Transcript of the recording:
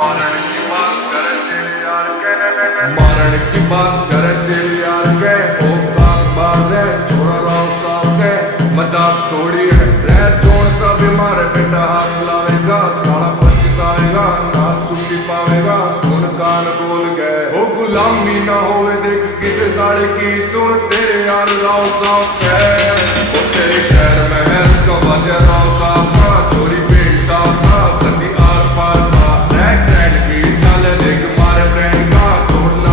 मारण की बात करे तेरे यार के मारण की बात करे तेरे यार के औकात बात है छोरा राव साहब के मजाक थोड़ी है रह जोन सा बीमार बेटा हाथ लावेगा साला पछताएगा ना सुखी पावेगा सुन कान बोल गए ओ गुलामी ना होवे देख किसे साले की सुन तेरे यार राव साहब के वो तेरे शहर में है